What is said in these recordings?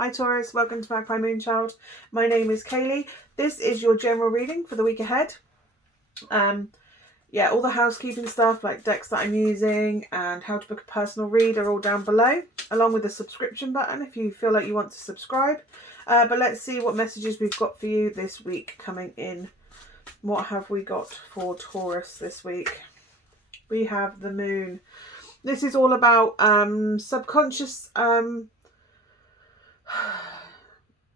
Hi Taurus, welcome to Magpie Moonchild. My name is Kayleigh. This is your general reading for the week ahead. Yeah, all the housekeeping stuff like decks that I'm using and how to book a personal read are all down below, along with the subscription button if you feel like you want to subscribe. But let's see what messages we've got for you this week coming in. What have we got for Taurus this week? We have the moon. This is all about subconscious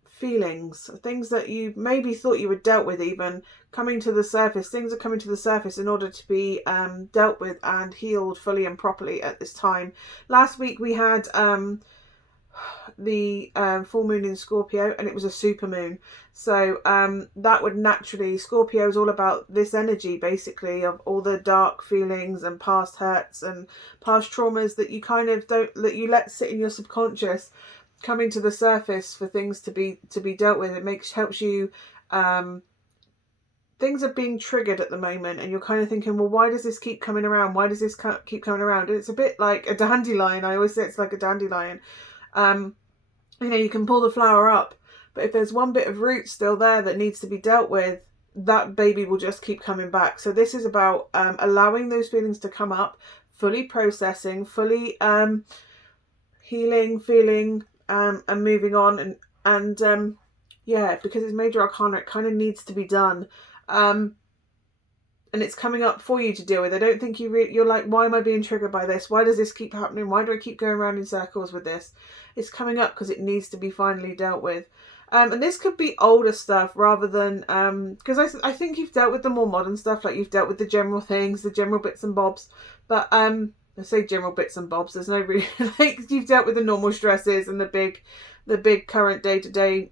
feelings, things that you maybe thought you had dealt with, even coming to the surface. Things are coming to the surface in order to be dealt with and healed fully and properly at this time. Last week we had the full moon in Scorpio, and it was a super moon, so that would naturally, Scorpio is all about this energy basically of all the dark feelings and past hurts and past traumas that you kind of that you let sit in your subconscious, coming to the surface for things to be dealt with. It helps you, things are being triggered at the moment and you're kind of thinking, well, why does this keep coming around, why does this keep coming around? And it's a bit like a dandelion. I always say it's like a dandelion. You know, you can pull the flower up, but if there's one bit of root still there that needs to be dealt with, that baby will just keep coming back. So this is about allowing those feelings to come up, fully processing, fully healing, feeling, and moving on. And yeah, because it's major arcana, it kind of needs to be done. And it's coming up for you to deal with. I don't think you're like, why am I being triggered by this? Why does this keep happening? Why do I keep going around in circles with this? It's coming up because it needs to be finally dealt with. And this could be older stuff rather than, because I think you've dealt with the more modern stuff, like you've dealt with the general things, the general bits and bobs. But I say general bits and bobs, there's no really, like, you've dealt with the normal stresses and the big current day-to-day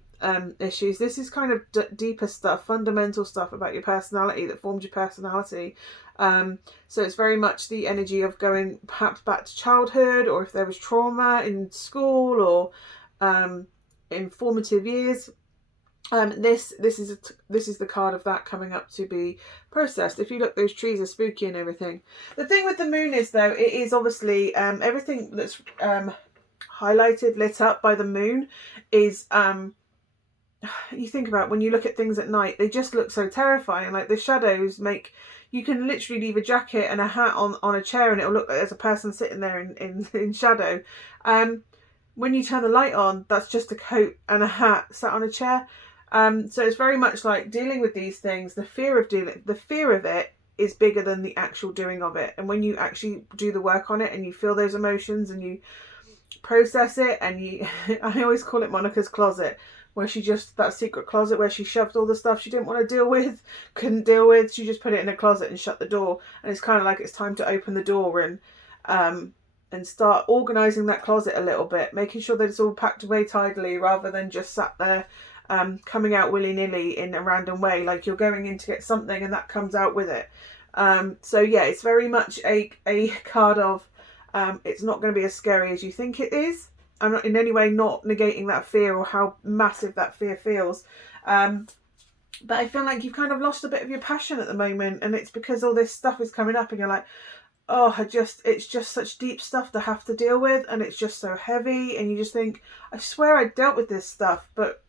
issues. This is kind of deeper stuff, fundamental stuff about your personality that formed your personality. So it's very much the energy of going perhaps back to childhood, or if there was trauma in school or in formative years. This is the card of that coming up to be processed. If you look, those trees are spooky and everything. The thing with the moon is, though, it is obviously everything that's highlighted, lit up by the moon is you think about when you look at things at night, they just look so terrifying. Like the shadows make, you can literally leave a jacket and a hat on a chair and it'll look like there's a person sitting there in shadow. When you turn the light on, that's just a coat and a hat sat on a chair. So it's very much like dealing with these things. The fear of it is bigger than the actual doing of it. And when you actually do the work on it and you feel those emotions and you process it, and you I always call it Monica's closet, where she just, that secret closet where she shoved all the stuff she didn't want to deal with, couldn't deal with, she just put it in a closet and shut the door. And it's kind of like it's time to open the door and start organising that closet a little bit, making sure that it's all packed away tidily rather than just sat there coming out willy-nilly in a random way, like you're going in to get something and that comes out with it. So yeah, it's very much a card of it's not going to be as scary as you think it is. I'm not in any way not negating that fear or how massive that fear feels. But I feel like you've kind of lost a bit of your passion at the moment, and it's because all this stuff is coming up and you're like, oh, it's just such deep stuff to have to deal with, and it's just so heavy, and you just think, I swear I dealt with this stuff. But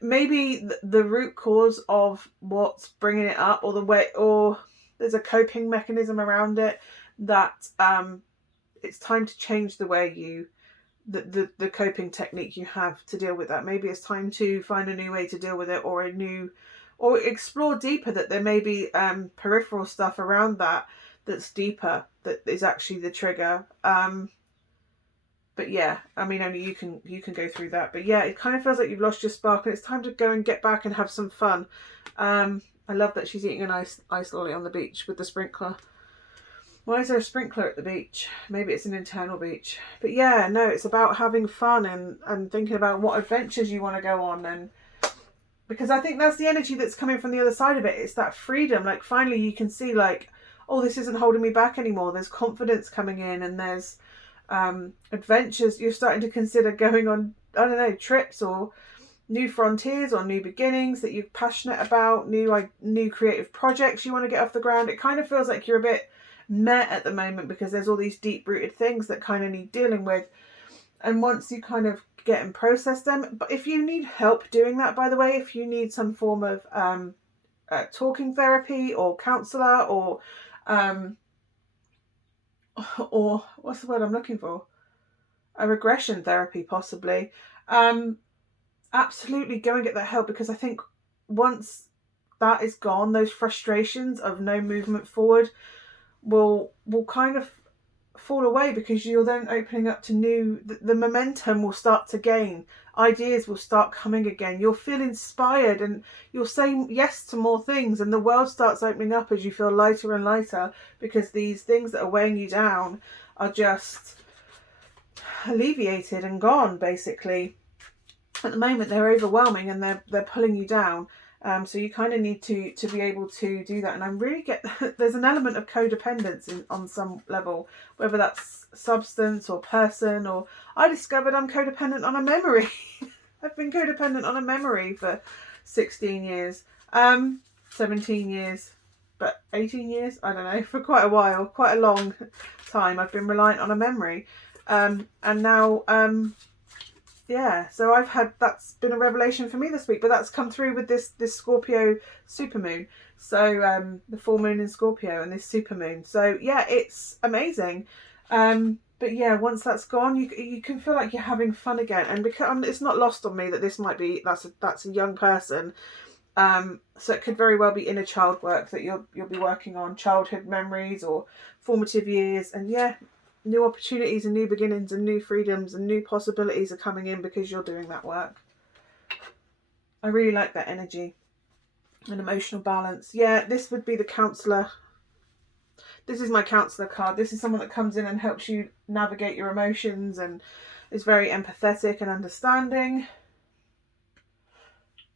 maybe the root cause of what's bringing it up, or the way, or there's a coping mechanism around it, that it's time to change the way the coping technique you have to deal with that. Maybe it's time to find a new way to deal with it, or or explore deeper that there may be peripheral stuff around that's deeper, that is actually the trigger. But yeah, I mean, only you can go through that. But yeah, it kind of feels like you've lost your spark, and it's time to go and get back and have some fun. I love that she's eating an ice lolly on the beach with the sprinkler. Why is there a sprinkler at the beach? Maybe it's an internal beach. But yeah, no, it's about having fun and thinking about what adventures you want to go on. And because I think that's the energy that's coming from the other side of it. It's that freedom. Like finally you can see, like, oh, this isn't holding me back anymore. There's confidence coming in, and there's adventures. You're starting to consider going on, I don't know, trips or new frontiers or new beginnings that you're passionate about, new creative projects you want to get off the ground. It kind of feels like you're a bit met at the moment because there's all these deep rooted things that kind of need dealing with. And once you kind of get and process them. But if you need help doing that, by the way, if you need some form of talking therapy or counsellor or what's the word I'm looking for? A regression therapy, possibly. Absolutely go and get that help, because I think once that is gone, those frustrations of no movement forward will kind of fall away, because you're then opening up to the momentum will start to gain, ideas will start coming again, you'll feel inspired and you'll say yes to more things, and the world starts opening up as you feel lighter and lighter, because these things that are weighing you down are just alleviated and gone, basically. At the moment they're overwhelming and they're pulling you down. So you kind of need to be able to do that. And I really get there's an element of codependence on some level, whether that's substance or person, or I discovered I'm codependent on a memory. I've been codependent on a memory for 16 years, 17 years, but 18 years, I don't know, for quite a while, quite a long time I've been reliant on a memory. And now yeah, so that's been a revelation for me this week, but that's come through with this Scorpio supermoon. So the full moon in Scorpio and this supermoon. So yeah, it's amazing. But yeah, once that's gone, you can feel like you're having fun again. And because it's not lost on me that this might be that's a young person. So it could very well be inner child work that you'll be working on, childhood memories or formative years, and yeah. New opportunities and new beginnings and new freedoms and new possibilities are coming in because you're doing that work. I really like that energy and emotional balance. Yeah, this would be the counsellor. This is my counsellor card. This is someone that comes in and helps you navigate your emotions and is very empathetic and understanding.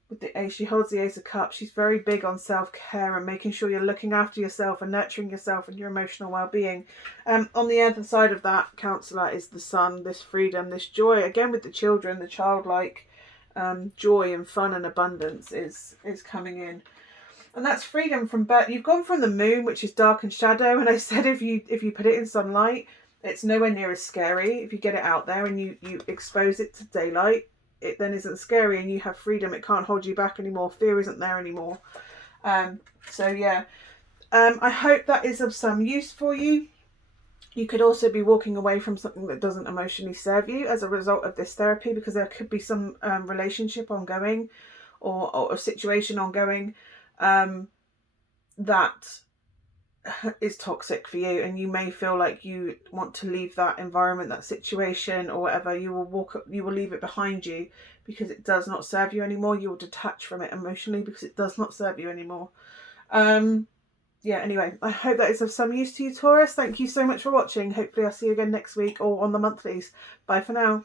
With the Ace, she holds the Ace of Cups. She's very big on self-care and making sure you're looking after yourself and nurturing yourself and your emotional well-being. On the other side of that counsellor is the Sun, this freedom, this joy. Again with the children, the childlike joy and fun and abundance is coming in. And that's freedom from birth. You've gone from the moon, which is dark and shadow, and I said if you put it in sunlight, it's nowhere near as scary. If you get it out there and you expose it to daylight, it then isn't scary and you have freedom. It can't hold you back anymore. Fear isn't there anymore. So yeah, I hope that is of some use for you. You could also be walking away from something that doesn't emotionally serve you as a result of this therapy, because there could be some relationship ongoing or a situation ongoing that is toxic for you, and you may feel like you want to leave that environment, that situation or whatever. You will leave it behind you because it does not serve you anymore. You will detach from it emotionally because it does not serve you anymore. Yeah, anyway, I hope that is of some use to you, Taurus. Thank you so much for watching. Hopefully I'll see you again next week or on the monthlies. Bye for now.